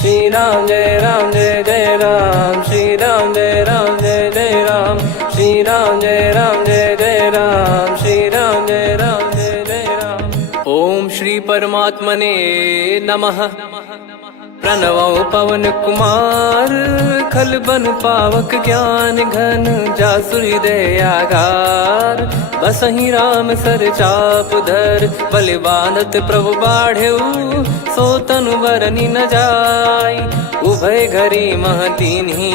श्री राम जय जय राम, श्री राम जय जय राम, श्री राम जय जय राम, श्री राम जय जय राम। ओम श्री परमात्मने नमः। प्रणवो पवन कुमार, खल बन पावक ज्ञान घन, जासु हृदय आगार। बसहि राम सर चाप धर, बलि बांधत प्रभु बाढ़ेऊ, सो तनु बरनि न जाय। उभय घरी महतीन्ही,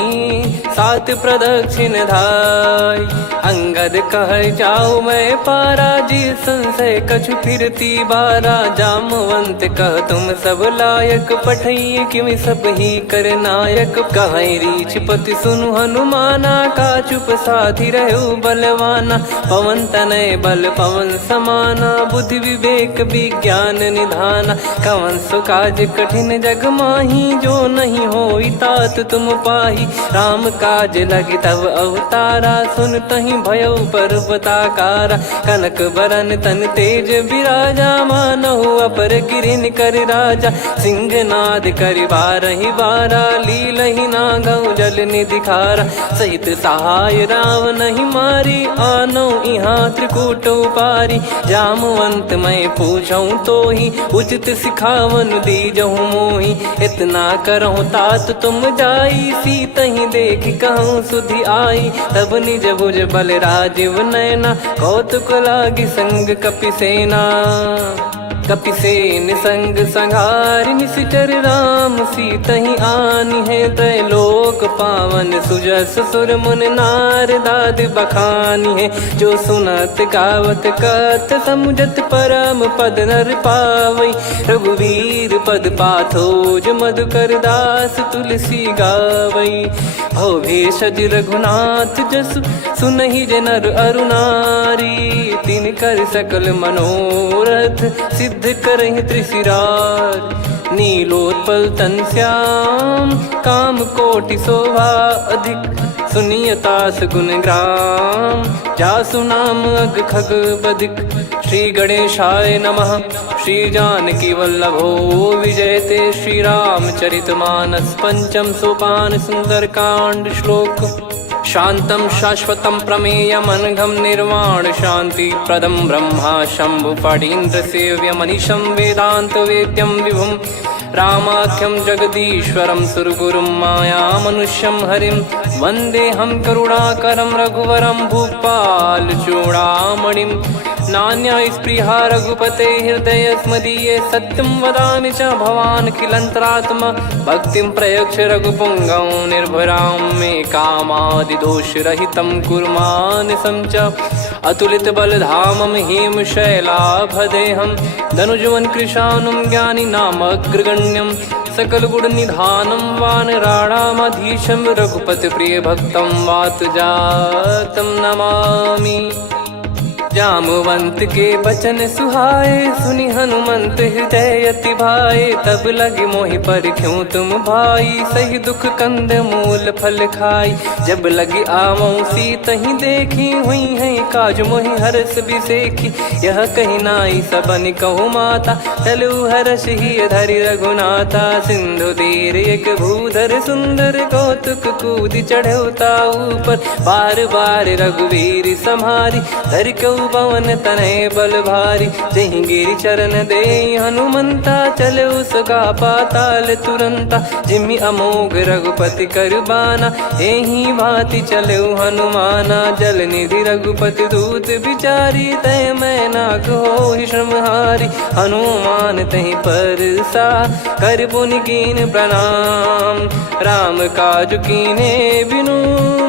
सात प्रदक्षिण धाय। अंगद कह जाऊ मैं पारा, जी संशय कछु फिरती बारा। जामवंत कह तुम सब लायक, पठई किमि सब ही कर नायक। कहीं रीछ पति सुनु हनुमाना, का चुप साधि रहु बलवाना। पवन तनय बल पवन समाना, बुद्धि विवेक विज्ञान निधाना। कवन सो काज कठिन जग माही, जो नहीं होई तात तुम पाही। राम काज लगी तब अवतारा, सुन तहि भयउ पर्वताकारा। कनक बरन तन तेज बिराजा, मानहु अपर गिरिन कर राजा। सिंहनाद करि बारहि बारा, लीलहि नागौ जल निधि खारा। सहित सहाय राम नहीं मारी, आनो इहाँ त्रिकूट उपारी। जामवंत मैं पूछऊँ तोहि, उचित सिखावन दीजहु मोहि। इतना करहु तात तुम जाई, सीतहि देख कहूँ सुधि आई। तब निज भुज बल राजीव नयना, कौतुक लागी संग कपिसेना। कपिसेन संग संघारि, निशिचर राम सीतहि आनी है। त्रैलोक पावन सुजस सुर मुन नार, दाद बखानी है। जो सुनत गावत कथ, समुझत परम पद नर पावई। रघुवीर पद पाथोज, मधुकर दास तुलसी गावई। भव भेषज रघुनाथ जसु, सुनहि जे नर अरु नारी। तिन कर सकल मनोरथ, सिद्ध करहि त्रिशिरार। नीलोत्पल तन श्याम, काम कोटि शोभा अधिक। सुनियतास गुण ग्राम, जासु नाम अग खग बदिक। श्री गणेशाय नमः। श्री जानकी वल्लभो विजयते, श्री रामचरित मानस। पंचम सोपान सुंदर कांड श्लोक। शांतं शाश्वतं प्रमेयमनघं, निर्वाण शांति प्रदं ब्रह्मा शंभु फणीन्द्र सेव्यमनिशं। वेदांत वेद्यं विभुं रामाख्यं जगदीश्वरं, सुरगुरुं माया मनुष्यं हरिं। वन्देऽहं करुणाकरं रघुवरं, भूपाल चूडामणिं। नान्या स्पृहा रघुपते हृदय स्मदीये, सत्यं वदामि च भवान् खिलन्तरात्मा। भक्तिं प्रयच्छ रघुपुङ्गं, निर्भरां मे कामादिदोषरहितं कुर्मानिसं च। अतुलित बलधामं हेमशैलाभदेहं, धनुजवन कृशानुं ज्ञानी नामग्रगण्यं। सकल गुण निधानं वानराणामधीशं, रघुपति प्रिय भक्तं वातजातं नमामि। जामवंत के बचन सुहाए, सुनि हनुमंत हृदय अति भाए। तब लगे मोहि पर क्यों तुम भाई, सही दुख कंद मूल फल खाई। जब लगे आवऊं सीतहि देखी, हुई है काज मोहि हरस बिसेखी। यह कही नाई सबन कहु माता, चलु हरष ही धरि रघुनाथा। सिंधु तीर एक भूधर सुंदर, कौतुक कूद चढ़ौता ऊपर। बार बार रघुवीर सम्हारी, धर कऊ पवन तनय बल भारी। जहि गिरि चरण दे हनुमंता, चले उसका पाताल तुरंता। जिमि अमोघ रघुपति कर बाना, एहि भांति चले हनुमाना। जल निधि रघुपति दूत बिचारी, तय मैं नाग होहि श्रमहारी। हनुमान तहि परसा, कर पुनि कीन प्रणाम। राम काज कीने बिनु,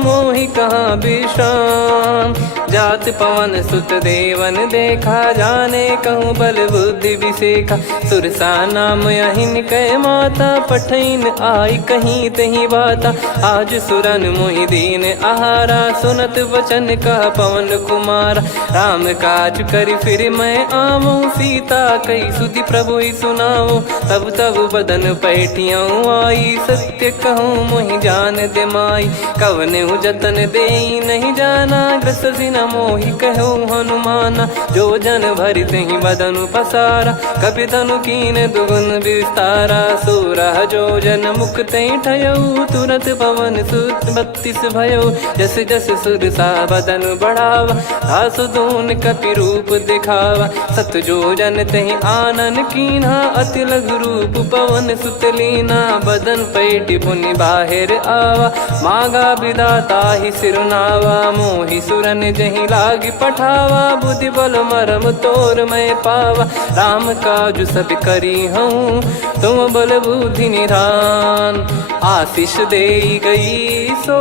मोहि कहाँ विश्राम। जात पवन सुत देवन देखा, जाने कहूँ बल बुद्धि विसेखा। सुरसा नाम अहिन कै माता, पठैन आई कहीं तही बाता। आज सुरन मोहि दीन आहारा, सुनत वचन कह पवन कुमारा। राम काज करि फिर मैं आवऊं, सीता कई सुधि प्रभु ही सुनाओ। तब तब बदन पैठियाँ आई, सत्य कहूँ मोहि जान दे माई। कवने जतन दे नहीं जाना, ग्रसि न मोहि कहो हनुमाना। जो जन भरि तेहि बदनु पसारा, कपि तनु कीन दुगुन विस्तारा। सोरा जो जन मुख तेहि ठयऊ, तुरत पवन सुत 32 भयऊ। जस जस सुरसा बदन बढ़ावा, आसु दून कपि रूप दिखावा। सत जो जन तेहि आनन कीन्हा, अति लघु रूप पवन सुत लीना। बदन पैटि पुनि बाहिर आवा, मागा विधाता ही सिरुनावा। मोहि सुरन जहि लागी पठावा, बुद्धि बल मरम तोर मैं पावा। राम काजु सब करी हूँ, तुम बल बुद्धि निधान। आशीष देई गई सो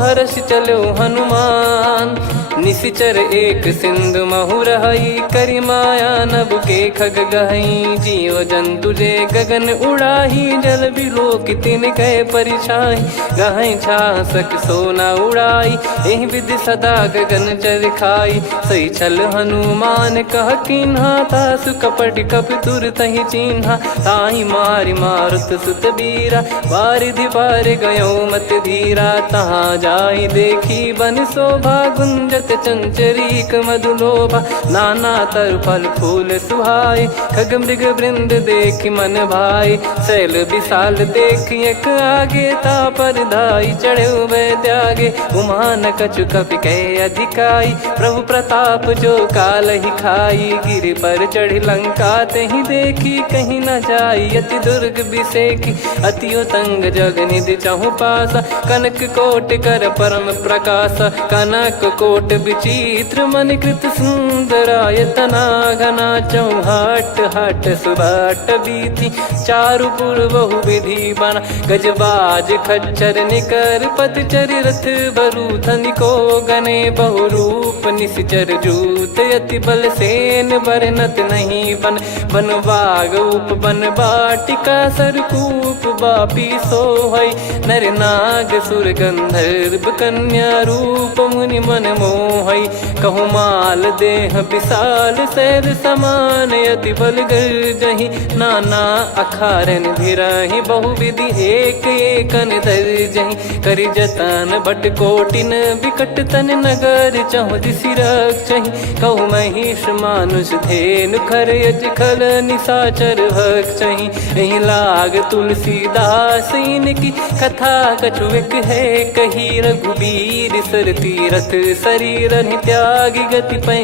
हर्ष चलो हनुमान। निशिचर एक सिंधु महु रहई, करी माया नभ के खग गहई। जीव जंतु जे गगन उड़ाही, जल बिलोक तिन कह परिछाई। गहई छासक सोना उड़ाई, एहि विधि सदा गगन चर खाई। सही छल हनुमान कह कीन्हा, तासु कपट कप तुर तहि चिन्हा। ताहि मारि मारुत सुत बीरा, वारिधि पार गयो मत धीरा। तहाँ जाई देखी बन शोभा, गुंजत चंचरीक मधुलोभा। नाना तर फल फूल सुहाए, खग मृग वृंद देख मन भाई। शैल विशाल देख एक आगे, तापर धाई चढ़े वै त्यागे। उमान कछु कपि कह अधिकाई, प्रभु प्रताप जो काल ही खाई। गिर पर चढ़ी लंका तेहि देखी, कहीं न जाई अति दुर्ग बिसेकी। अति उतंग जग निधि चहु पासा, कनक कोट कर परम प्रकाश। कनक कोट विचित्र मन कृत सुंदरायतना। घना चौहाट हाट सुबाट बीती, चारु पुर बहु विधि बना। गजबाज खच्चर निकर पतचर, रथ बरु धनिको गने। बहु रूप निशिचर जूत, अति बल सेन बरनत नहीं बन। बन बाग उप बन बाटिका, सरकूप बापी सोहई। नर नाग सुर गंधर्व कन्या, रूप मुनि मन मोहई। कहु माल देह विशाल, शैल समान अति बल गर्जहि। नाना अखारन भिरहि, बहु विधि एक एकन दर्जहि। करि जतन बट कोटिन, बिकट तन नगर चहु दिसि रक्षहि। कहु महिष मानुष धेनु, खर यज खल निशाचर भक्षहि। एहि लाग तुलसीदास इनकी, कथा कछु एक है कही। रघुबीर सर तीरथ शरीर, त्यागी गति पै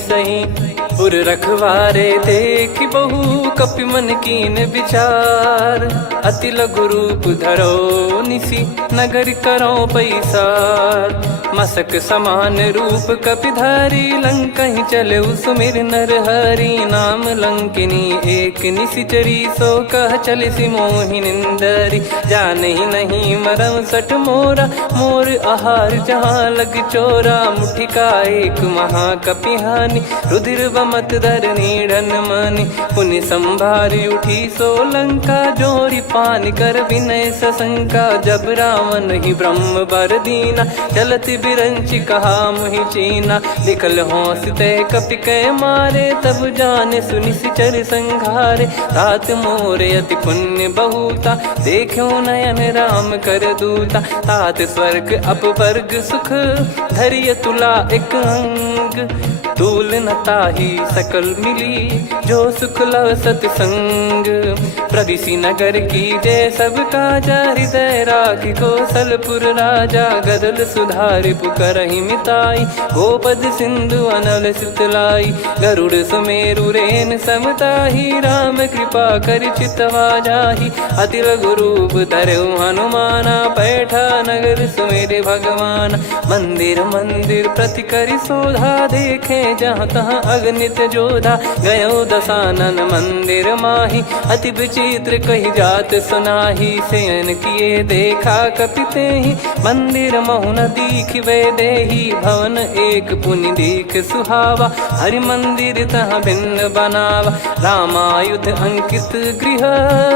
सही। पुर रखवारे देख बहु, कपि मन कीन विचार। अति लघु रूप धरो निसी, नगर करो पैसार। मसक समान रूप कपि धारी, लंकहि चले सुमिर नर हरि। नाम लंकिनी एक निशिचरी, सो कह चलिसि मोहि निंदरी। जानहि नहीं मरम सठ मोरा, मोर आहार जहाँ लग चोरा। मुठिका एक महाकपिहानि, रुधिर बमत धरनी ढन मानि। पुनि संभारी उठी सो लंका, जोरी पान कर विनय सशंका। जब रावण ही ब्रह्म बर दीना, चलत बिरंचि कहा मुहि चीना। लिखल होंस ते कपि कै मारे, तब जाने सुनिशिचर संघारे। तात मोरे अति पुण्य बहुता, देखो नयन राम कर दूता। तात स्वर्ग अपवर्ग सुख, धरिय तुला एक अंग। तूल न ताहि सकल मिली, जो सुख लव सतसंग। प्रविशि नगर की जय सब काजा, हृदय राखि कौशलपुर राजा। गदल सुधारि पुकरहि मिताई, गोपद सिंधु अनल सितलाई। गरुड़ सुमेरु रेन समताहि, राम कृपा करि चितवा जाहि। अति लघु रूप धरऊ हनुमाना, पैठा नगर सुमेरे भगवान। मंदिर मंदिर प्रति करि शोधा, देखे जहाँ तहाँ अगणित जोधा। गयो दशानन मंदिर माही, अति विचित्र कही जात सुनाही। शयन किए देखा कपि तेहि, मंदिर महु न दीखिबे देहि। भवन एक पुनि दीख सुहावा, हरि मंदिर तहाँ भिन्न बनावा। रामायुध अंकित गृह,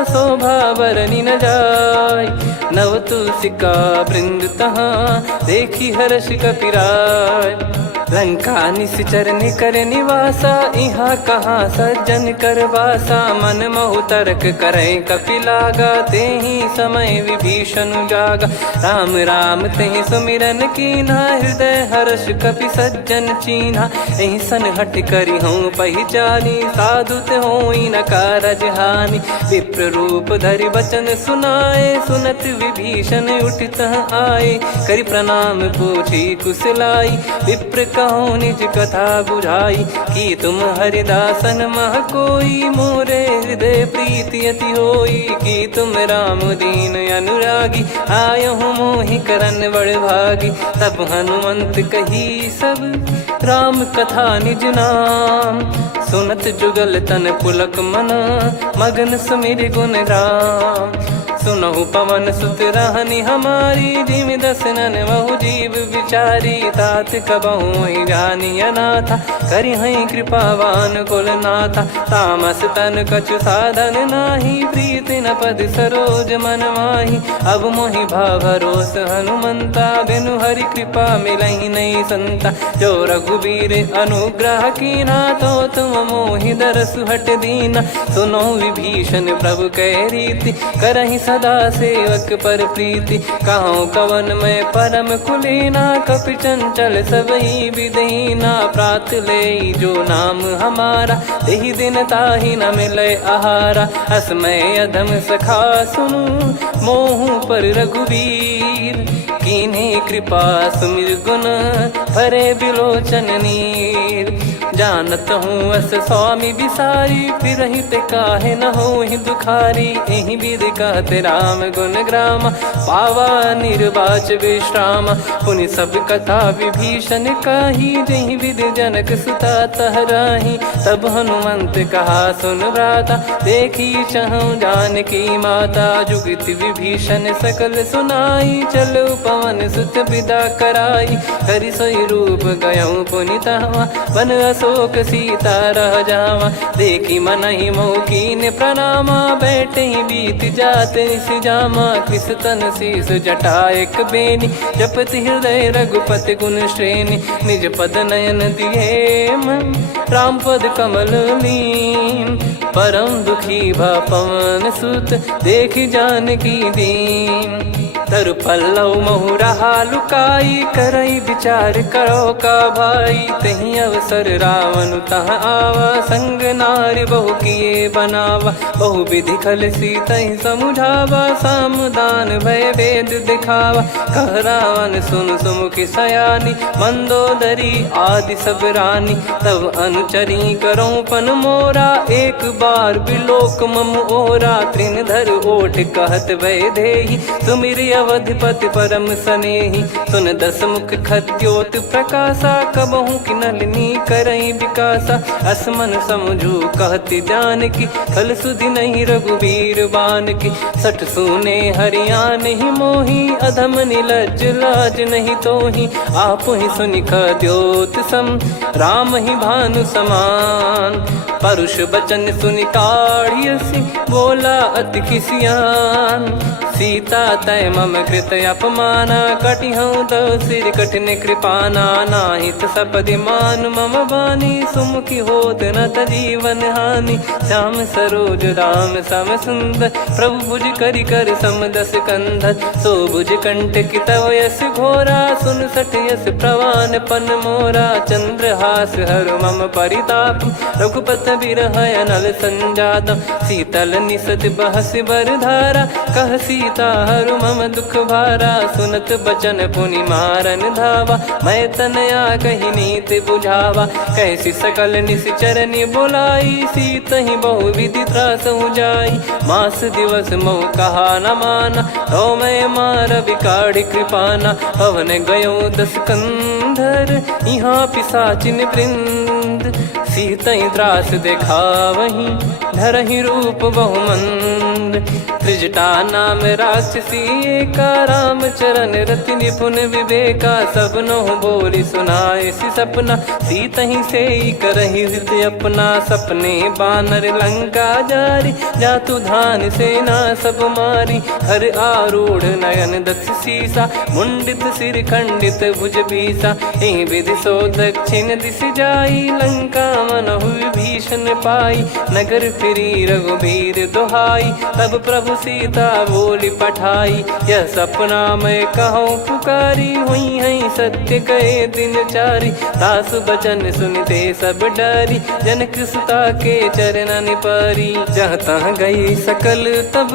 शोभा बरनि न जाय। नव तुलसी का वृंद तहाँ, देखी हर्ष कपिराय। लंका निश्चर निकर निवासा, इहा कहाँ सज्जन कर वासा। मन महु तर्क करे कपिलागा, तेहि समय विभीषण जागा। राम राम तेहि सुमिरन कीन्हा, हृदय हर्ष कपि सज्जन चीन्हा। एहि सन हट करि हूँ पहिचानी, साधु ते होई न कारज हानि। विप्र रूप धरि वचन सुनाए, सुनत विभीषण उठित आए। करि प्रणाम पूछी कुशलाई, विप्र कहो निज कथा बुझाई। कि तुम हरिदासन मह कोई, मोरे हृदय प्रीति अति होई। कि तुम राम दीन अनुरागी, आयहु मोहि करन बड़ भागी। तब हनुमंत कही सब राम कथा निज नाम, सुनत जुगल तन पुलक मना, मगन सुमिर गुण राम। सुनहु पवन सुत रहनी हमारी, जिमि दसनन महु जीव विचारी। तात कबहु ही जानी अनाथा, करि हई कृपावान कुल नाथा। तामस तन कछु साधन नाही, प्रीति न पद सरोज मन माही। अब मोहि भरोस हनुमंता, बिनु हरि कृपा मिलहि नहीं संता। जो रघुबीर अनुग्रह कीन्हा, तो तुम मोहि दरसु हट दीना। सुनो विभीषण प्रभु कह रीति, करहि सदा सेवक पर प्रीति। कहूँ कवन में परम कुलीना, कपि चंचल सबही विदहीना। प्रात ले जो नाम हमारा, तेहि दिन ताहि न मिले आहारा। असमय अधम सखा सुनु, मोहु पर रघुवीर। कीन्हे कृपा सुमिर गुण, भरे बिलोचन नीर। जानत हूँ अस स्वामी बिसारी, फिरहि ते काहे न होहि दुखारी। एहि विधि कहते राम गुण ग्राम, पावा निर्वाच विश्राम। पुनि सब कथा विभीषण काही, जहि विधि जनक सुता तहराही। तब हनुमंत कहा सुन भ्राता, देखी चहु जानकी माता। जुगति विभीषण सकल सुनाई, चलो पवन सुत विदा कराई। करि सोई रूप गयऊँ पुनि तहवा, वन अशोक सीता रह जावा। देखी मनहि मोह कीन्ह प्रणामा, बैठे ही बीत जात निस जामा। कृस तन शीस जटा एक बेनी, जपति हृदय रघुपति गुण श्रेणी। निज पद नयन दिए मन, राम पद कमल लीन। परम दुखी भा पवन सुत, देखि जानकी दीन। तरु पल्लव महु रहा लुकाई, करई विचार करो का भाई। तहि अवसर रावण तह आवा, संग नारी बहु किए बनावा। बहु विधि खल सीतहि समुझावा, सामदान भय वेद दिखावा। कह रावण सुन सुमुखि सयानी, मंदोदरी आदि सब रानी। तब अनुचरी करो पन मोरा, एक बार बिलोक मम ओरा। तृण धर ओठ कहत भय देहि, सुमिर अवधिपति परम सनेहि। सुन दस मुख खद्योत प्रकाशा, कबहु कि नलिनी करई विकासा। असमन समझू कहति जानकी, खल सुधि नहीं रघुवीर बानकी। सठ सुने हरियाण ही मोही, अधम निलज्ज लाज नहीं तोही। आप ही सुनि खद्योत सम, राम ही भानु समान। परुष बचन सुनि काढ़ियसि, बोला अति किसियान। सीता तय मम कृत अपमाना, कटिहऊँ तो सिर कठिन कृपाना। नाहित सपदि मान मम बानी, सुमुखी होत न जीवन हानि। श्याम सरोज राम सम सुंदर, प्रभु भुज करि कर सम दस कंधर। सो भुज कंठ की तव यस घोरा, सुन सठ यस प्रवान पन मोरा। चंद्रहास हर मम परिताप, रघुपत बिरह अनल संजात। शीतल निसत बहस बर धारा, कह सीता हरु मम दुख भारा। सुनत बचन पुनि मारन धावा, मैं तनया कही नीति बुझावा। कैसी सकल निश्चरनि बुलाई, सीतहि बहु विधि त्रासहु जाई। मास दिवस मोह कहा न माना, तो मैं मार बिकाढ़ि कृपाना। पवन गयो दस कंधर, यहाँ पिशाचिन वृंद। मंद, सीतई त्रास देखावहीं धरहि रूप बहुमंद। त्रिजटा नाम राक्षसी एका, राम चरण रति निपुण विवेका। सबनो बोली सुनाए सि सपना, सीतहि से करहि हृत अपना। सपने बानर लंका जारी, जातु धान सेना सब मारी। हर आरूढ़ नयन दक्ष सीसा, मुंडित सिर खंडित भुज बीसा। ए विधि सो दक्षिण दिश जाई, लंका मनहु भीषण पाई। नगर फिरी रघुबीर दुहाई, तब प्रभु सीता बोली पठाई। यह सपना मैं कहूँ पुकारी, हुई है सत्य कहे दिन चारी। दास बचन सुनते सब डरी, जनक सुता के चरण परी। जहाँ तहाँ गई सकल तब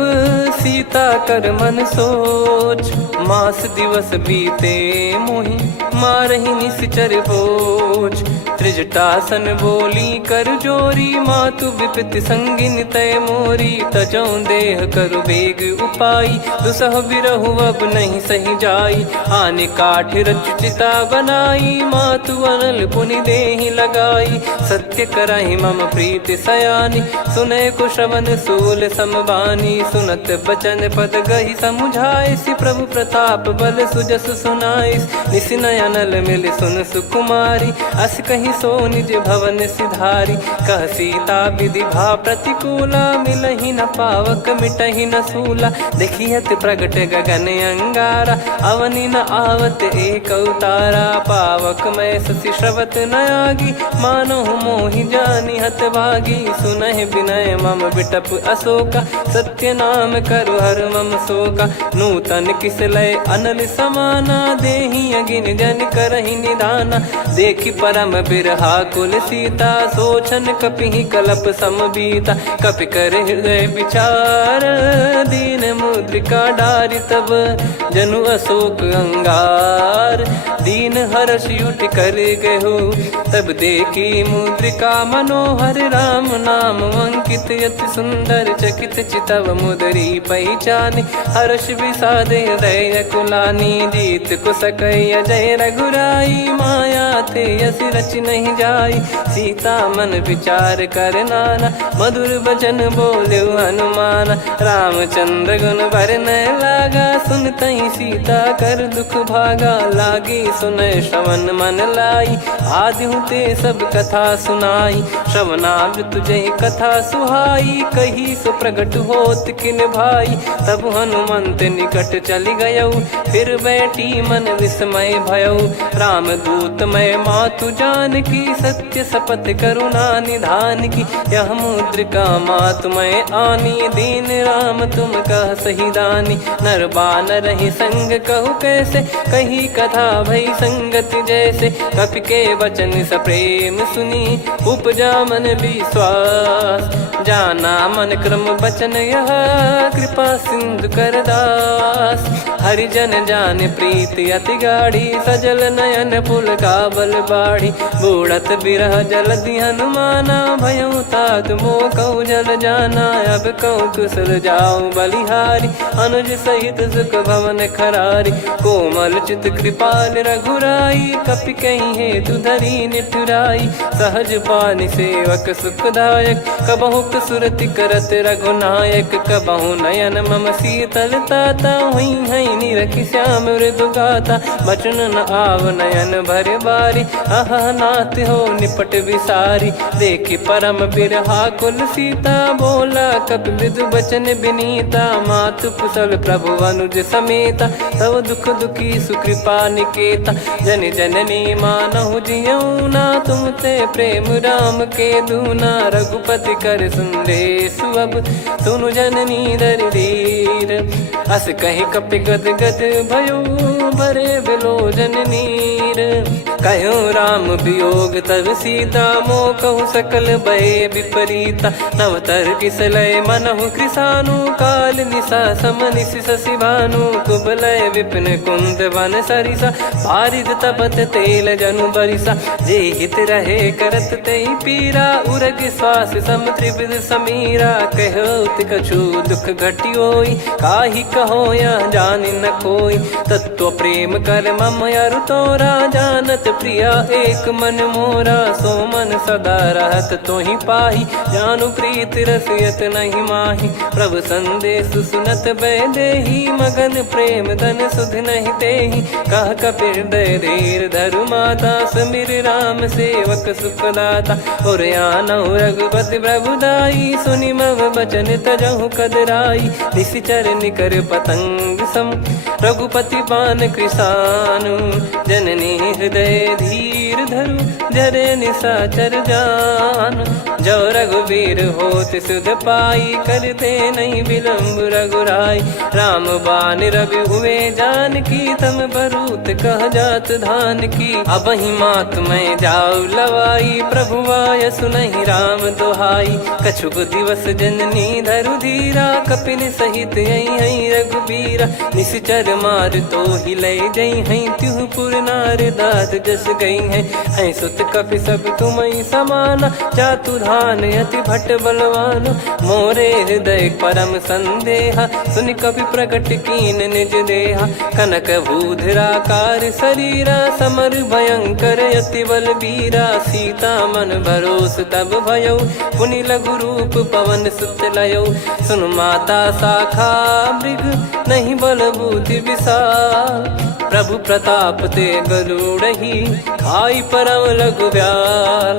सीता कर मन सोच। मास दिवस बीते मोहि मारहि निश्चर बोझ। त्रिजटासन बोली कर जोरी, मातु विपत्ति संगिन तय मोरी। तजौ देह करु बेग उपाई, दुसह बिरहु अब नहीं सही जाई। आने काठ रचिता बनाई, मातु अनल पुनि देहि लगाई। सत्य करहि मम प्रीति सयानी, सुनय को श्रवण सूल समबानी। सुनत बचन पद गहि समुझाए, सि प्रभु प्रताप बल सुजस सुनाइस। निस नयनल मिल सुन सुकुमारी, अस कहि सो निज भवन सिधारी। कह सीता विधि भा प्रतिकूला, मिलहि न पावक मिटहि न सूला। देखियत प्रगट गगन अंगारा, अवनि न आवत एक अवतारा। पावक मैं शशि श्रवत न आगी, मानो मोहि जानि हत भागी। सुनहि विनय मम बिटप अशोका, सत्य नाम करु हर मम शोका। नूतन किस लय अनल समाना, देहि अगिन जन करहि निदाना। देखि परम बिरहा कुल सीता, सोचन कपिहि कलप समबीता। कपि कर हृदय विचार, दीन मुद्रिका डारि तब जनु अशोक अंगार। दीन हर्ष उठ कर गहु, तब देखी मुद्रिका मनोहर। राम नाम अंकित अति सुंदर, चकित चितव मुदरी पहचान। हर्ष विषाद हृदय कुलानी, जीत को सकय जय रघुराई। माया थे यस रच नहीं जाई, सीता मन विचार कर नाना। मधुर बचन बोले हनुमान, रामचंद्र गुण बरनै लागा। सुनतहि सीता कर दुख भागा, लागी सुनय श्रवण मन लाई। आदिहु ते सब कथा सुनाई, श्रवणामृत जय कथा सुहाई। कही सो प्रगट होत किन भाई, तब हनुमंत निकट चली गयौ। फिर बैठी मन विस्मय भयौ, राम दूत मैं मातु जानकी। सत्य शपथ करुणा निधान की, यह मुद्रिका मातु मैं आनी। दीन राम तुम कह सही दानी, नर बानर ही संग कहु कैसे। कही कथा भई संगति जैसे, कपि के वचन सप्रेम सुनी। उपजा मन विश्वास, जाना मन क्रम बचन यह। कृपा सिंधु कर दास, हरिजन जान प्रीति अति गाढ़ी। सजल नयन पुल काबल बाढ़ी, बूढ़त बिरह जल दी हनुमाना। भयउ तात मोह कहु जल जाना, अब कहु कुशल जाऊं बलिहारी। अनुज सहित सुख भवन खरारी, कोमल चित कृपाल रघुराई। कपि कहीं हेतु धरी निठुराई, सहज पानि सेवक सुखदायक। कबहु सुरति करत रघुनायक, कबहु नयन मम शीतल ताता। हुई है निरखि श्याम मृदु गाता, बचन न आव नयन भर बारी। आहा नाथ हो निपट विसारी, देखि परम बिरहा कुल सीता। बोला कपि मृदु बचन बिनीता, मातु कुशल प्रभु अनुज समेता। तव दुख दुखी सुकृपा निकेता, जन जननी मानहु जियऊ ना। तुम ते प्रेम राम के दूना, रघुपति कर संदेश अब सुनु जननी दर धीर। अस कहि कपि गद गद भयो, भरे बिलोचन नीर। कहो राम वियोग तब सीता, मोह कहु सकल भय विपरीता। नवतर किसलय मनहु कृसानु, काल निशा समनिशि शशि भानु। कुबलय विपिन कुंद वन सरिसा, पारिद तपत तेल जनु बरिसा। जे हित रहे करत तेहि पीरा, उरग श्वास सम त्रिविध समीरा। कहो कछु दुख घटियोई, काहि कहो या जान न कोई। तत्व प्रेम कर मम अरु तोरा, जानत प्रिया एक मन मोरा। सो मन सदा रहत तो ही पाही, जानु प्रीत रसियत नहीं माही। प्रभु संदेश सुनत बैदेही, मगन प्रेम धन सुध नहीं तेही। कह कपिर दय धीर धरु माता, समिर राम सेवक सुखदाता। और आनौ रघुपति प्रभुदाई, सुनि मव बचन तजहु कदराई। निशिचर निकर पतंग सम, रघुपति पान कृसानु। जननी हृदय धीर धरु, जरे निशाचर जान। जो रघुवीर होत सुध पाई, करते नहीं विलम्ब रघुराई। राम बान रवि हुए जानकी, तम बरूत कह जात धान की। अब ही मात मैं जाऊ लवाई, प्रभु आय सुनहि राम दोहाई। कछुक दिवस जननी धरु धीरा, कपिन सहित यही रघुबीरा। निशिचर मार तो ही ले जई हैं, त्युह पुर नार दाद जस गई हैं। सुत कपि सब तुमहि समाना, जातु धान अति भट बलवान। मोरे हृदय परम संदेहा, सुनि कपि प्रकट कीन निज देहा। कनक भूधराकार शरीरा, समर भयंकर अति बलबीरा। सीता मन भरोस तब भयउ, पुनि लघु रूप पवन सुत लयउ। सुन माता शाखा मृग, नहीं बल बुद्धि विशाल। प्रभु प्रताप ते गरुड़ही, खाई परम लघु ब्याल।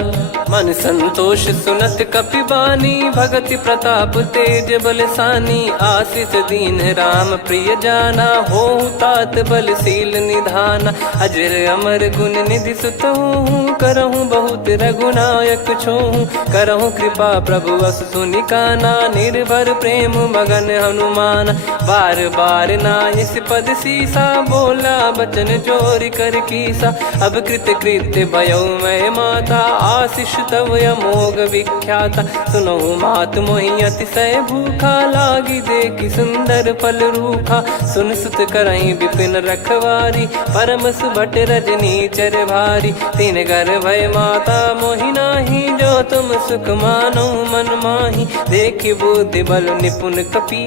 मन संतोष सुनत कपि बानी, भगति प्रताप तेज बलसानी। आशीष दीन राम प्रिय जाना, होहु तात बलशील निधाना। अजर अमर गुण निधि सुतहु, करहु बहुत रघुनायक छोहु। करहु कृपा प्रभु अस सुनि काना, निर्भर प्रेम मगन हनुमान। बार बार नायस पद सीसा, बोला बचन चोरी कर कीसा। अब कृत कृत्य भयउ मैं माता, आशीष तव अमोघ विख्याता। सुनहु मात मोहि अतिशय भूखा, लागी देखि सुंदर फल रूखा। सुन सुत करहि विपिन रखवारी, परम सुभट रजनी चर भारी। तीन घर भय माता मोहि नाही, जो तुम सुख मानो मन माही। देखि बुद्धि बल निपुण कपि,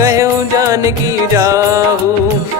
कहु जानकी जाहु।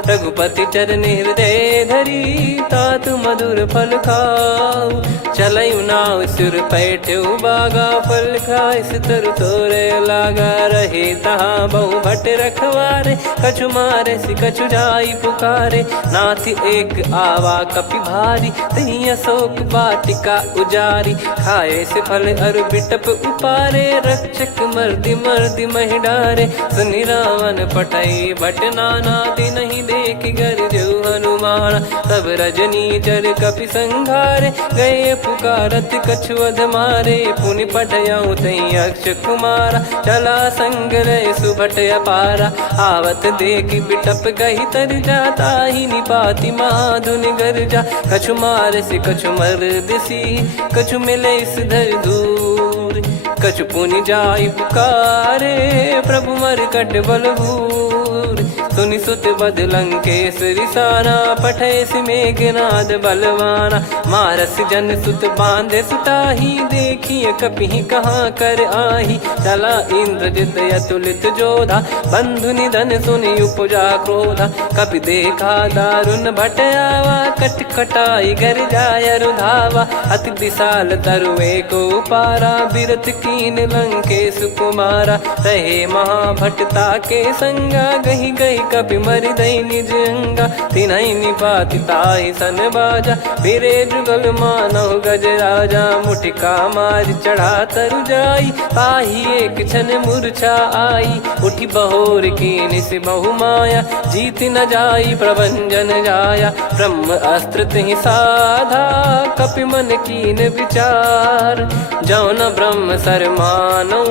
रघुपति चरण हृदय धरी, तात मधुर फल खाऊ। चलयु नाव सुर पैठ्यु बागा, फल खाइस तरु तोरे लागा। रहे तहाँ बहु भट रखवारे, कछु मारे सि कछु जाई पुकारे। नाथ एक आवा कपि भारी, तही अशोक वाटिका उजारी। खाए से फल अरु बिटप उपारे, रक्षक मर्दि मर्दि महि डारे। सुनि रावण पटई भट नाना, तिनहि देखि गरजु हनुमान। तब रजनी चर कपि संघारे, गए पुकारत कछु अध मारे। पुनि पटयउ तई अक्ष कुमारा, चला संग रहे सुभट अपारा। आवत देखि बिटप गही तर जाता, ही निपाति महाधुनि गर्जा। कछु मार से कछु मर्दिसी, कछु मिले इस धर दूर। कछु पुनि जाई पुकारे, प्रभु मरकट बलभूर। सुनि सुत बद लंकेश्वरी साना, पठय मेघनाद बलवाना। मारस जन सुत बांधे सुताही, देखिए कपि कहाँ कर आही। चला इंद्रजित अतुलित जोधा, बंधु निधन सुनि उपजा क्रोधा। कपि देखा दारुण भट आवा, कट कटाई गर जाय रुधावा। अति विशाल तरुए को पारा, बिरत कीन लंकेश कुमारा। रहे महाभटता के संगा, गही गही कपि मरि दई निज अंगा। तिन्हि निपाति ताहि सन बाजा, फिरे जुगल मानव गज राजा। मुटिका मार चढ़ा तरु जाई, ताहि एक क्षण मूर्छा आई। उठि बहोर कीन से बहु माया, जीत न जाई प्रभंजन जाया। ब्रह्म अस्त्र तिहि साधा, कपि मन कीन विचार। जौ न ब्रह्म सर मानौ,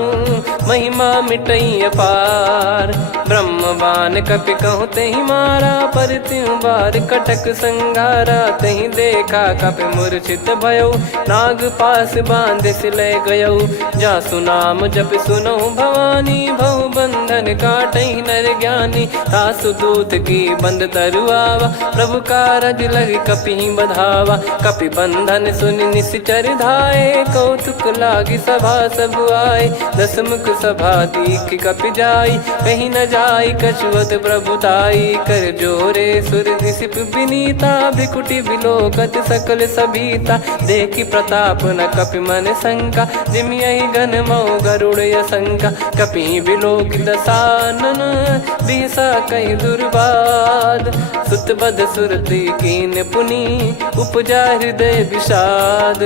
महिमा मिटई अपार। ब्रह्म बान कपि कहु तहि मारा, पर त्यों बार कटक संगारा। तहि देखा कपि मूर्छित भयउ, नाग पास बांध सिले गयउ। जासु नाम जप सुनहु भवानी, भव बंधन काटहि नर ज्ञानी। तासु दूत की बंद तरुआवा, प्रभु कारज लग कपि बधावा। कपि बंधन सुनि निश्चर धाये, कौतुक लागी सभा सब आए। दस मुख सभा दीख कपि जाई, कहीं न जाई कछुवत प्रभुताई। कर जोरे सुर दिसिप विनीता, भ्रिकुटि बिलोकत सकल सबीता। देखि प्रताप न कपि मन शंका, जिमियहि गन मऊ गरुड़ असंका। कपि बिलोक दसानन, बिहसा कहि दुर्वाद। सुत बध सुरति कीन पुनि, उपजा हृदय विषाद।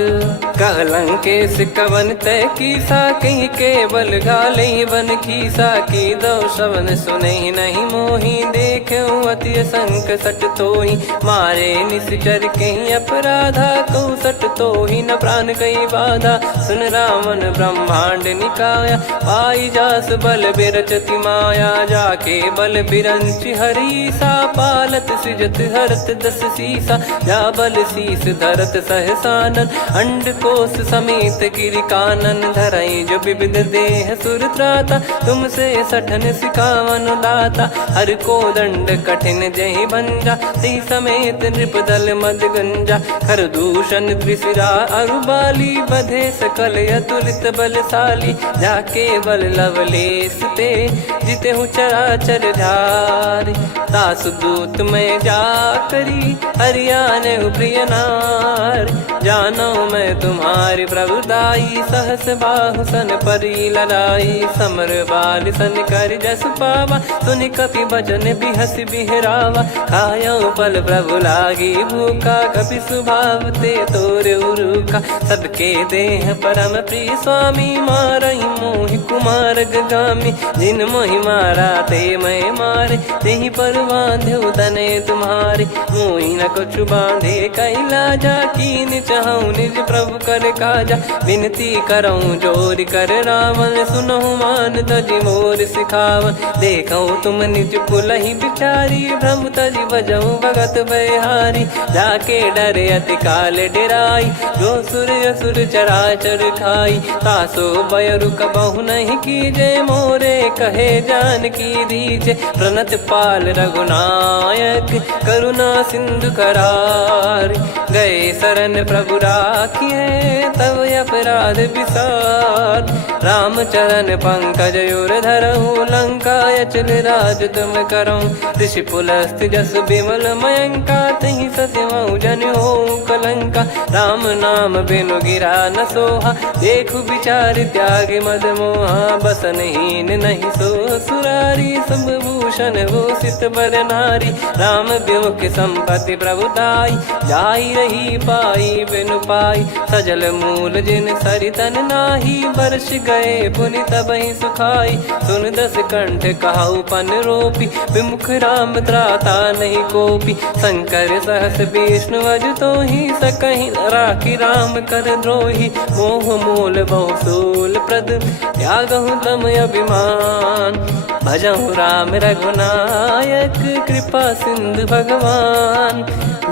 कहलंकेश कवन तय कीसा, कहीं केवल गाले बन खीसा। की दो श्रवण सुने नहीं मोही, देखे अति संक सट तोही। मारे निश्चर कहीं अपराधा, कहूँ सट तोही न प्राण कहीं बाधा। सुन रावण ब्रह्मांड निकाया, पाई जास बल बिरचति माया। जाके बल बिरंच हरीसा, पालत सृजत हरत दस सीसा। जा बल शीस धरत सहसानन, अंड कोश समेत गिरि कानन। धरई जो विविध देह सुर त्राता, तुमसे सठन सिखावन दाता। हर को दंड कठिन जहि भंजा, ती समेत नृप दल मद गंजा। खर दूषण त्रिशिरा अरुबाली, बधे सकल अतुलित बलशाली। जाके बल लवलेस ते, जिते हूँ चराचर धारी। दास दूत में जा करी, हरियाने प्रिय नार। जानो मैं तुम्हारी प्रभुताई, सहस बाहु सन परी लड़ाई। समर बाल सन कर जस पावा, सुनि कपि भजन बिहस बिहरावा। खायो पल प्रभु लागी भूखा, कपि स्वभाव ते तोर उरुखा। सबके देह परम प्रिय स्वामी, मारई मोहि कुमार गगामी। जिन मोहि मारा ते मैं मारे, तेहि पर बांधो तने तुम्हारे। मोहि न कुछ बांधे कैलाजा, कीन चाहूँ निज प्रभु कर काजा। विनती करऊँ जोर कर रावण, सुनहु मान तजि मोर सिखावन। देखऊँ तुम निज पुलहि बिचारी, भ्रम तजि बजऊँ भगत बहारी। जाके डरे अति काल डेराई, जो सुर असुर चराचर खाई। तासो बयरु कबहु नहीं कीजे, मोरे कहे जान की दीजे। प्रणत पाल रघुनायक, करुणा सिंधु करार। गए शरण प्रभु राखिए, तब अपराध विसार। राम चरण पंकज उर धरऊँ, लंका अचल राज तुम करऊँ। ऋषि पुलस्त जस विमल मयंका, तहि सत्यमऊ जन हो कलंका। राम नाम बिनु गिरा न सोहा, देखु विचार त्याग मद मोहा। बसनहीन नहीं सो सुरारी, सब भूषण भूषित बर नारी। राम विमुख संपत्ति प्रभुताई, जाई रही पाई बिनु पाई। सजल मूल जिन सरितन नाही, वर्ष गए पुनि तबहि सुखाई। सुन दस कंठ कहाऊ पन रोपी, विमुख राम त्राता नहीं कोपी। शंकर सहस विष्णु अज तोहि, सकहि न राखी राम कर द्रोही। मोह मूल बहु सूल प्रद, त्यागहु तम अभिमान। भजहु राम रघुनायक, कृपा सिंधु भगवान।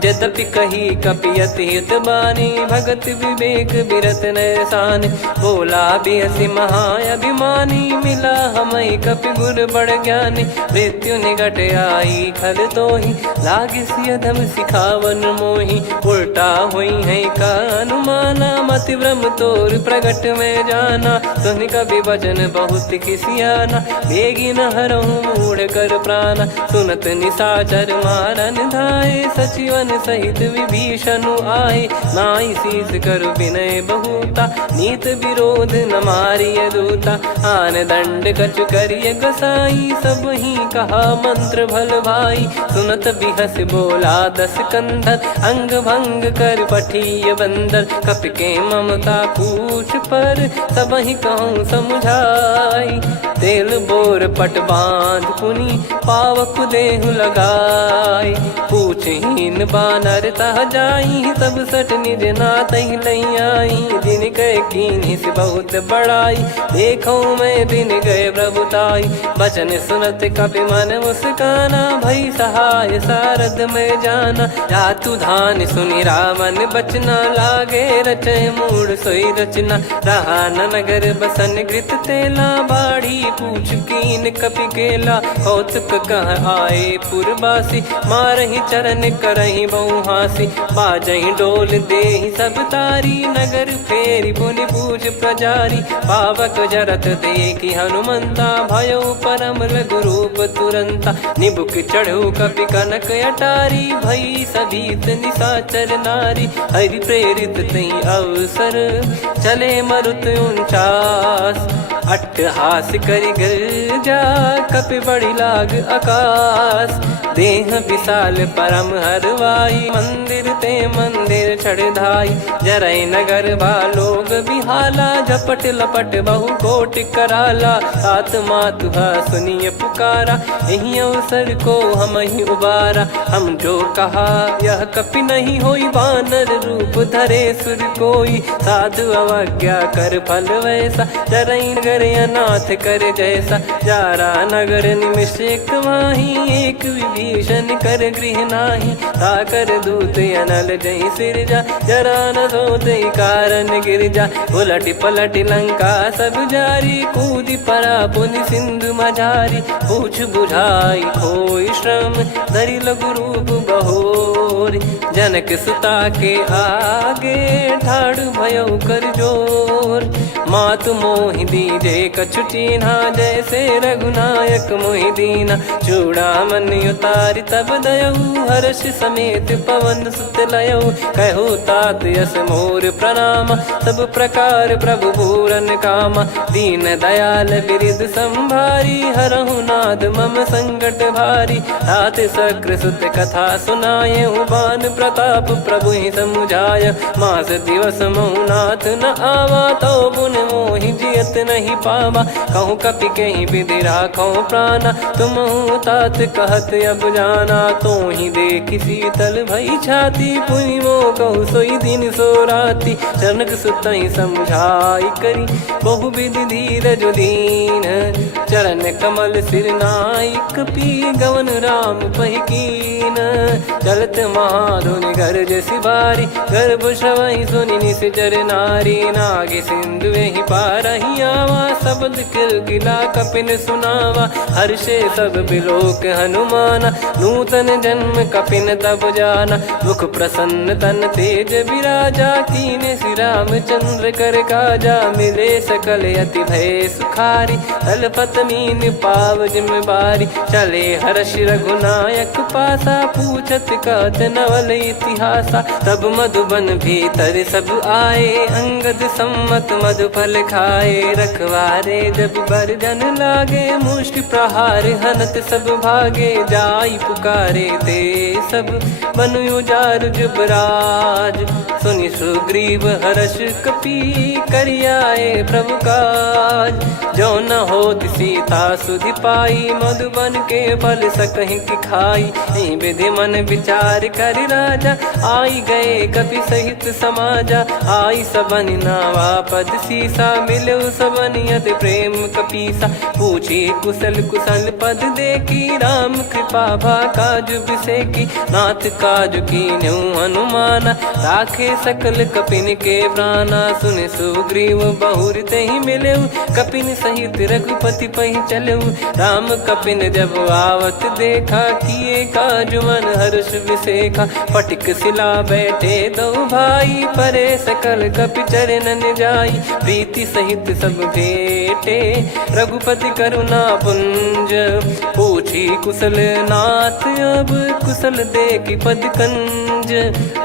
यद्यपि कही कपियति हित बानी, भगत विवेक बिरत नैसान। बोला बिहसि महाअभिमानी, मिला हमई कपि गुर बड़ ज्ञानी। मृत्यु निकट आई खल तोहि, लागिसि अधम सिखावन मोहि। उल्टा हुई है का अनुमाना, मति भ्रम तोर प्रगट में जाना। सुन कवि वचन बहुत खिसियाना, बेगी न हरहु मूढ़ कर प्राणा। सुनत निशाचर मारन धाये, सचिवन सहित विभीषणु आए। नाई शीस कर विनय बहुता, नीत विरोध न मारिय दूता। आन दंड कछु करिय गसाई, सब ही कहा मंत्र भल भाई। सुनत बिहस बोला दस कंधर, अंग भंग कर पठिय बंदर। कपि के ममता पूछ पर, सब ही कहूँ समुझाई। तेल बोर पट बांध पुनि, पावक देहु लगाई। पूछहीन बानर तह जाई, सब सट निज नातहि लई आई। दिन गए कीन्ही से बहुत बड़ाई, देखो मैं दिन गए प्रभुताई। बचन सुनत कपि मन मुस्काना, भई सहाय सारद में जाना। जातु धान सुनि रावण बचना, लागे रचय मूढ़ सोई रचना। रहा न नगर बसन घृत तेला, बाढ़ी पूछ कीन कपि केला कौतुक कह आए पुरबासी मारही चरण करही बहु हासी बाजही डोल देहि सब तारी नगर फेरी पुनि पूज प्रजारी पावक जरत देखी हनुमंता भयो परम लघु रूप तुरंता निबुक चढ़ू कपि कनक अटारी भई सभीत निशाचर नारी हरि प्रेरित तई अवसर चले मरुत 49 अट्टहास करि गिरजा कपि बड़ी लाग आकाश देह विशाल परम हरवाई मंदिर ते मंदिर चढ़ाई जरई नगर लोग बिहाला झपट लपट बहु कोट कराला सात मातु सुनिय पुकारा यही अवसर को हम ही उबारा हम जो कहा यह कपि नहीं होई बानर रूप धरे सुर कोई साधु अवज्ञा कर फल वैसा जरई नगर अनाथ कर जैसा जारा नगर निमिष एक माही एक विभीषण कर गृह नाही ताकर दूत अनल जय सिरजा जरा न सोते कारण गिरजा उलट पलट लंका सब जारी कूदी परा पुनि सिंधु मझारी पूछ बुझाई खोई श्रम धरि लघु रूप बहोरी जनक सुता के आगे ठाड़ भयो कर जोर मातु मोहि दीजे कछु चिन्हा जैसे रघुनायक मोहि दीना चूड़ामणि उतारि तब दयऊ हर्ष समेत पवन सुत लयऊ कहु तात यस मोर प्रणाम सब प्रकार प्रभु पूरन कामा दीन दयाल बिरिद संभारी हरहु नाद मम संकट भारी तात सक्र सुत कथा सुनाये बान प्रताप प्रभु ही समुझाय मास दिवस मौनाथ न आवा तो पुन मोहि जियत नहीं पावा कहूँ कपि कहीं विधि राखो प्राणा तुम तात कहत अब जाना तो ही देख शीतल भई छाती पुनि मो कहु सोई दिन सो राती जनक सुतई समझाई करी बहु विधि धीरज दीन चरण कमल सिर नाई कपि गवन राम पहिकीन चलत महाधुनि गर्ज सिबारी गर्भ श्रवई सुनि निश्चर नारी नागे सिंधु ही पारही आवा शब्द किलकिला कपिन सुनावा हर्षे सब बिलोक हनुमाना नूतन जन्म कपिन तब जाना मुख प्रसन्न तन तेज विराजा कीने श्री रामचंद्र कर काजा मिले सकल अति भय सुखारी तलपत मीन पाव जिम्मेवारी चले हर्ष रघुनायक पासा पूछत कहत नवल इतिहासा तब मधुबन भीतर सब आए अंगद सम्मत मधु फल खाए रखवारे जब बरजन लागे मुष्टि प्रहार हनत सब भागे जाई पुकारे ते सब बनु उजार जुबराज सुनि सुग्रीव हर्ष कपि करियाए प्रभु काज जो न होत सीता सुधि पाई मधुबन के फल सकहि की खाई विधि मन विचार कर राजा आई गए कपि सहित समाजा आई सबन नावा पद सीसा मिलो सबनियत प्रेम कपीसा पूछी कुशल कुशल पद देखी राम कृपा भा काज बिसेकी नाथ काज की हनुमाना राखे सकल कपिन के प्राणा सुने सुग्रीव बहुर ते ही मिले कपिन सहित रघुपति पही चले राम कपिन जब आवत देखा किए काज मन हर्ष विसेखा पटिक सिला बैठे दो भाई परे सकल कपि चरण जाई प्रीति सहित सब भेटे रघुपति करुणा पुंज पूछी कुशल नाथ अब कुशल देखी पद कंज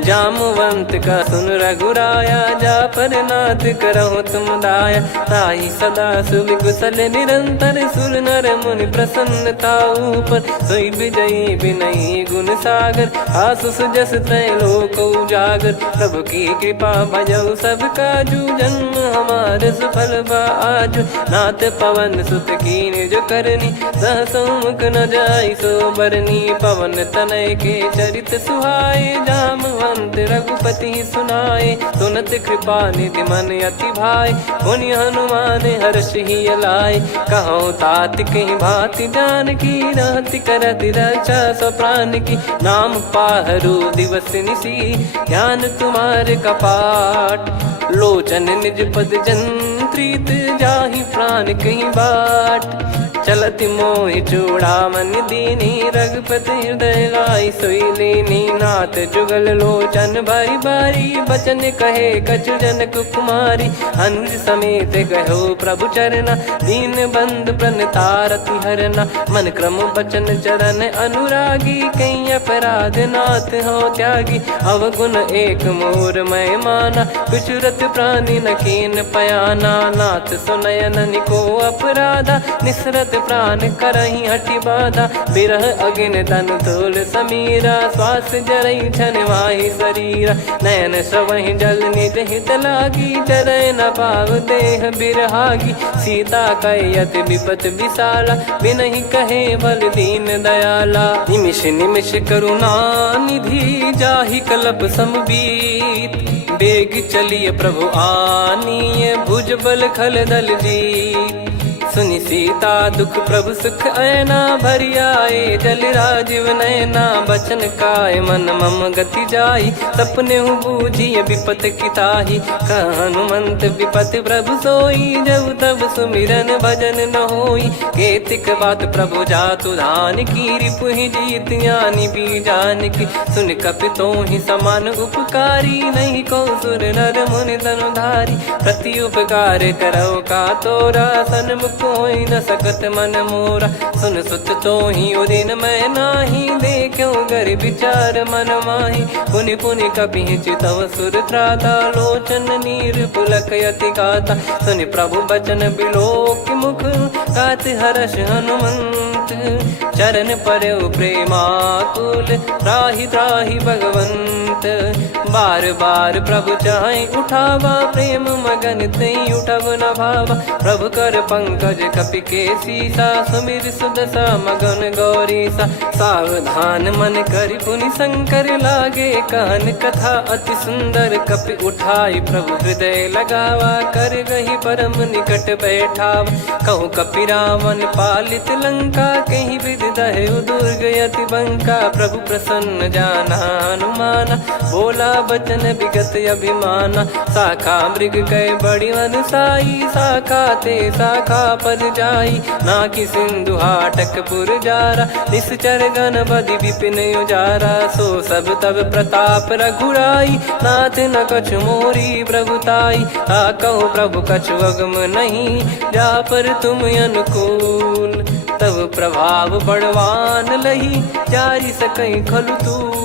जामवंत का सुन रघुराया जा पर नाथ करहु तुम दाया ताई सदा सुभि कुशल निरंतर सुर नर मुनि प्रसन्नता ऊपर सोई विजयी विनयी गुण सागर आसु सुजस तय लोक उजागर प्रभु की कृपा भजऊ सब काजू जन्म हमारे सफल आज नाथ पवन सुत कीन जो करनी सहसमुख न जाई सो बरनी पवन तनय के चरित सुहाए जामवंत रघुपति सुनाए सुनत कृपा निधि मन अति भाई मुनि हनुमान हर्ष ही लाए कहो तात कहीं भांति जान की रहति करति रक्षा सो प्राण की नाम पाहरू दिवस निसी ध्यान तुम्हारे कपाट लोचन निज पद जंत्रित जाहि प्राण कहीं बाट। चलति मोहि चूड़ामन दीनी रघुपति हृदय लाई सोई लीनी नाथ जुगल लोचन बारी बारी बचन कहे कछु जनक कुमारी अनुज समेत गयो प्रभु चरना दीन बंद प्रणतारति हरना मन क्रम बचन चरण अनुरागी कई अपराध नाथ हो त्यागी अवगुण एक मोर मैं माना कुछुरत प्राणी न कीन पयाना नाथ सुनयन निको अपराधा निसरत प्राण करही हटि बाधा बिरह अगिन तन तोल समीरा श्वास जरई छन वाहि शरीरा नयन सवहि जल निज हित लागी चरय न पाव देह बिरहागी सीता कयत विपत विशाला बिनहि कहे बल दीन दयाला निमिष निमिष करुणा निधि जाहि कल्प समबीत बेग चलिए प्रभु आनीय भुज बल खल दल जीत सुनि सीता दुख प्रभु सुख ऐना भरि आए जल राजीव नैना बचन काय मन मम गति जाई सपने हूँ बूझिए विपत किताही हनुमंत विपत प्रभु सोई जब तब सुमिरन भजन न होई केतिक बात प्रभु जातु धान की रिपुहि जीत ज्ञानी बीजान की सुन कपितो ही समान उपकारी नहीं को सुर नर मुनि तनुधारी प्रति उपकार करो का तोरा सन्मुख कोई न सकत मन मोरा सुन सुत तो ही उदिन मैं नाही देखो गर विचार मन माही पुनि पुनि कपि चितव सुर त्राता लोचन नीर पुलक यति गाता सुनि प्रभु बचन बिलोक मुख गात हर्ष हनुमंत चरण परयो प्रेमाकुल त्राहि त्राहि भगवंत बार बार प्रभु चाहे उठावा प्रेम मगन तई उठब न भावा प्रभु कर पंकज कपि के सीसा सुमिर सुदशा मगन गौरीसा सावधान मन करि पुनि शंकर लागे कहन कथा अति सुंदर कपि उठाई प्रभु हृदय लगावा कर गही परम निकट बैठाव कहूँ कपि रावण पालित लंका कहीं विधि दहु दुर्ग यति बंका प्रभु प्रसन्न जाना हनुमाना बोला बचन विगत अभिमाना शाखा मृग कह बड़ी अनुसाई शाखा ते शाखा पर जाई ना कि सिंधु हाटक पुर जारा निश्चर गण बदि विपिन उजारा सो सब तब प्रताप रघुराई नाथ न कछु मोरी प्रभुताई ता कहो प्रभु कछु अगम नहीं जा पर तुम अनुकूल तब प्रभाव बड़वान लही जारी सकई खलु तूल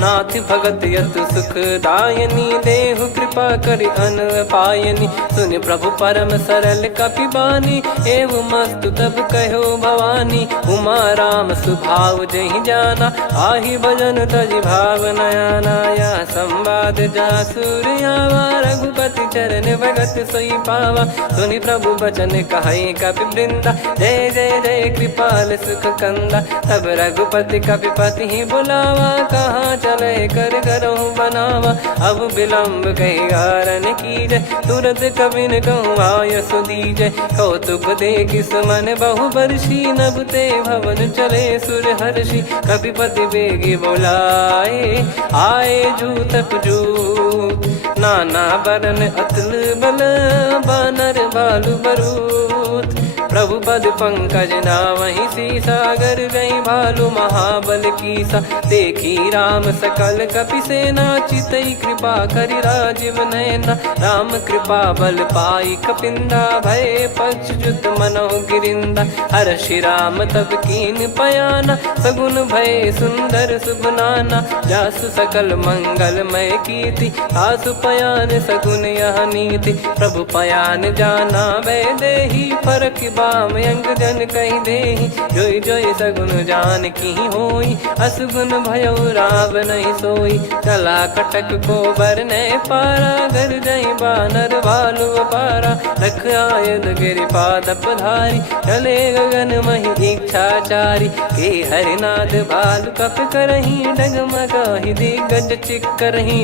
नाथ भगत यत सुख दायनी देहु कृपा करि अन पायनी सुन प्रभु परम सरल कपि बानी एवं मस्तु तब कहो भवानी उमा राम सुभाव जहि जाना आहि भजन तजि भाव नयाना या संवाद जासुर आवा रघुपति चरण भगत सोई पावा सुनि प्रभु बचन कहै कपि वृंदा जय जय जय कृपाल सुख कंदा तब रघुपति कपि पति ही बुलावा कहाँ चले कर करो बनावा अब विलम्ब कही कारण कीजय तुरंत कबिन कहूँ आयस दीजय कौतुक देख सुमन बहु बरसी नभ ते भवन चले सुर हर्षि कपिपति बेगी बोलाए आए जूतक जूत नाना बरन अतुल बल बानर बालु बरूत प्रभु पद पंकज नावहि सी सागर गई भालु महाबल कीसा देखी राम सकल कपि सेना चितई कृपा करि राजीव नयना राम कृपा बल पाई कपिंदा भय पक्ष जुत मनोह गिरिंदा हर्षि राम तब कीन पयाना सगुन भय सुंदर सुबनाना जासु सकल मंगलमय कीर्ति आसु पयान सगुन यह नीति प्रभु पयान जाना वै देही फरक बाम अंग जन कहीं देहि जोई जोई सगुन जान की होई असगुन भयो राव नहीं सोई कला कटक को बरने पारा घर जई बानर भालु पारा रख आयद गिरि पाद पधारी चले गगन मही इच्छाचारी के हरिनाद भालु कप करही डगमगाहि दिग्गज चिक्करही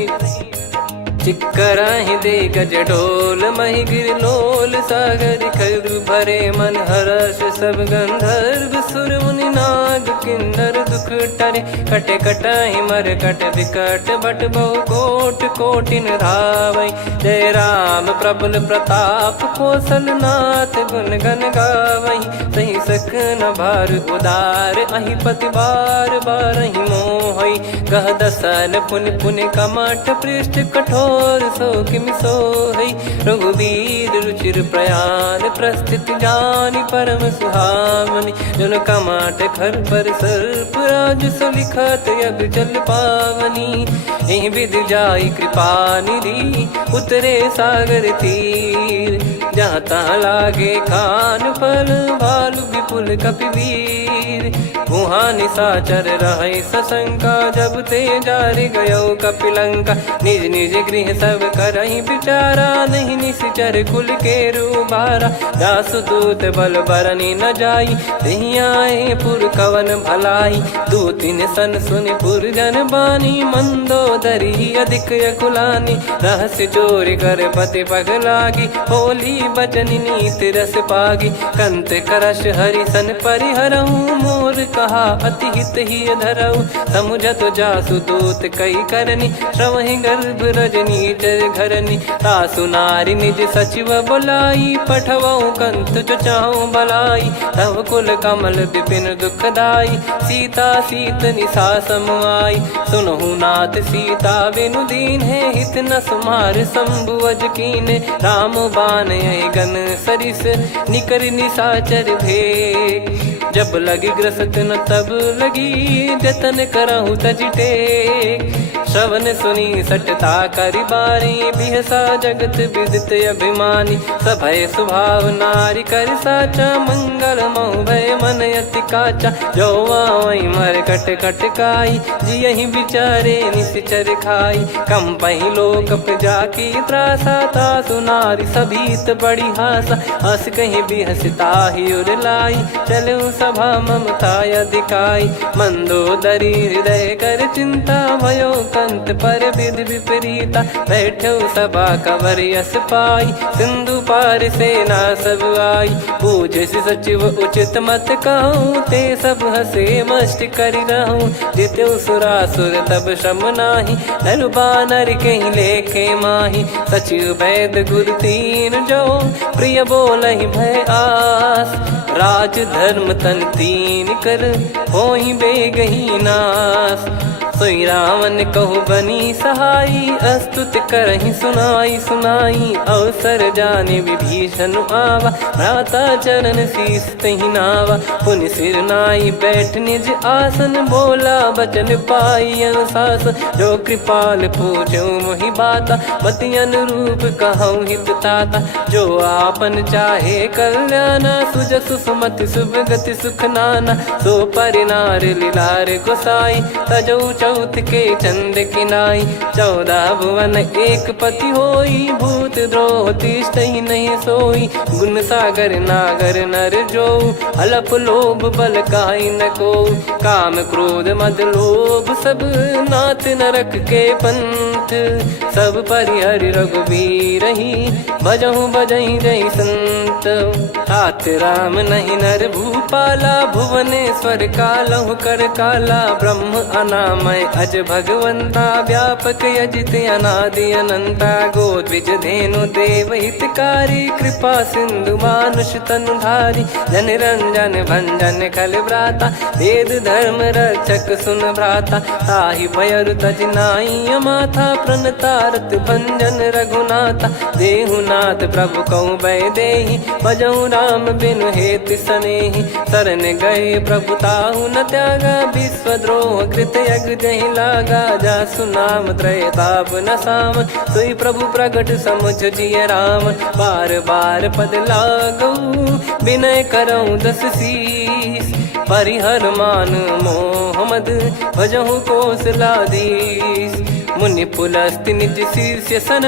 चिक्कराहि दे गज ढोल मही गिर लोल सागर खर भरे मन हर्ष सब गंधर्व सुर मुनि नाग किन्नर दुख टरे कटे कटाई मर कट विकट बट बहु कोट कोटिन धावै जय राम प्रबल प्रताप कौशल नाथ गुण गन गावै सही सक न भार उदार अहि पति बार बार ही मोहै गह दसन पुन पुन कमठ पृष्ठ कठोर सो किम सोहै रघुवीर रुचिर प्रयाण प्रस्थित जानि परम सुहावनि जन कमठ खर पर सर्प राज सलिखत यग जल पावनी एहि विधि जाई कृपा निधि उतरे सागर तीर जहाँ तहाँ लागे खान पल भालु विपुल कपिवीर वहाँ निशाचर रहे सशंका जब ते जारि गयो कपिलंका निज निज गृह सब करहि विचारा नहीं निश्चर कुल के रूबारा दासु दूत बल बरनी न जाई तहि आए पुर कवन भलाई दूतिन सन सुन पुर जन बानी मंदोदरी अधिक यकुलानी रहस्य चोरी कर पति पग लागी होली बचन नीत रस पागी कंत करश हरिसन परिहरहूँ मोर कहा अति हित ही धरऊ समुझत जासु दूत कई करनी श्रवहि गर्भ रजनी चर घरनी तासु नारी निज सचिव बुलाई पठवऊ कंत जो चाहूं बलाई तव कुल कमल विपिन दुखदाई सीता सीत निशा समाई सुनहु नाथ सीता बिनु दीन है हित न सुमार शंभुअज कीने राम बान गन सरिस निकर निशाचर भेग जब लगी ग्रसत न तब लगी जतन करहु तज टेक श्रवण सुनी सटता करि बारी बिहसा जगत विदित अभिमानी सभय स्वभाव नारी कर साचा मंगल मऊ भय मन अति काचा जो आवई मर कट कट काई जियहि बिचारे निश्चर खाई कम पही लोक जाकी त्रासा तासु नारी सभीत बड़ी हासा हस कहीं बिहसता ही उर लाई चलऊ सभा ममता अधिकाई मंदोदरी हृदय कर चिंता भयो कंत पर विधि विपरीता बैठो सभा कवर यस पाई सिंधु पार सेना सब आई पूजे सचिव उचित मत कहूँ ते सब हसे मष्ट करि रहूँ जित्यु सुरासुर तब श्रम नाही नल बानर कहीं लेखे माही सचिव वैद गुरु तीन जो प्रिय बोलहि भय आस राज धर्म तन तीन कर होई बेगही नास सोई रावण कहु बनी सहाई अस्तुत करहि सुनाई सुनाई अवसर जाने विभीषण आवा भ्राता चरण शीस तहि नावा पुनि सिर नाई बैठ निज आसन बोला बचन पाई अनुशासन जो कृपाल पूछो मोहि बाता मति अनुरूप कहूँ हित ताता जो आपन चाहे कल्याणा सुजसु सुमति सुभगति सुख नाना सो परिनार लीलार गोसाई तजौ चौथ के चंद किनाई 14 भुवन एक पति होई भूत द्रोह तिष्ठ ही नहीं सोई गुण सागर नागर नर जो अलप लोभ बल काई न को काम क्रोध मद लोभ सब नाथ नरक के पंथ सब परिहरि रघुबीर ही भजहु भजहि जय संत हाथ राम नहीं नर भूपाला भुवनेश्वर कालहु कर काला ब्रह्म अनामय अज भगवंता व्यापक यजित अनादि अनंता गोद्विज धेनु देव हितकारी कृपा सिंधु मानुष तनुधारी जन रंजन भंजन खल भ्राता वेद धर्म रक्षक सुन भ्राता ताहि भयरु तज नाई माथा प्रणतारत भंजन रघुनाथा देहुनाथ प्रभु कहु भय देहि भजहु राम बिनु हेत सनेहि शरण गए प्रभु ताहु न त्यागा विश्वद्रोह कृत यज्ञ जहि लागा जासु नाम त्रयताप न साम सोई प्रभु प्रगट समुझ जिय राम बार बार पद लागऊ विनय करऊँ 10 शीस परिहर मान मोह मद भजहु कौशलाधीश मुनि पुलस्त्य निज शीर्ष सन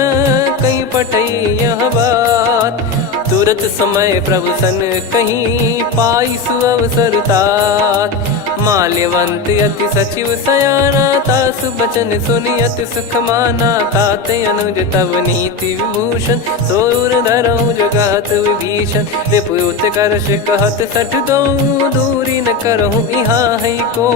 कहीं पटई यह बात तुरत समय प्रभु सन कहीं पाई सुअवसर तात। माल्यवंत अति सचिव सयाना तास बचन सुनि अति सुख माना। ताते अनुज तव नीति विभूषण सोर धरहु जगत विभीषण। रिपुत करश कहत सठ दो दूरी न करहु इहाँ है को।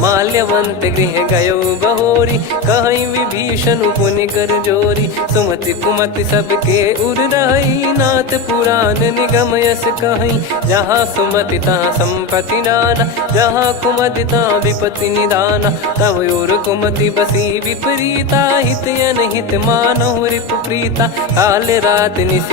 माल्यवंत गृह गयो बहोरी कहीं विभीषण पुनि कर जोरी। सुमति कुमति सबके उर रही नाथ पुराण निगम यस कहीं। जहाँ सुमति तहाँ संपत्ति नाना जहाँ कुमति तहाँ विपत्ति निदाना। तब और कुमति बसी विपरीता हित अनहित मानहु रिपु प्रीता। काल रात निश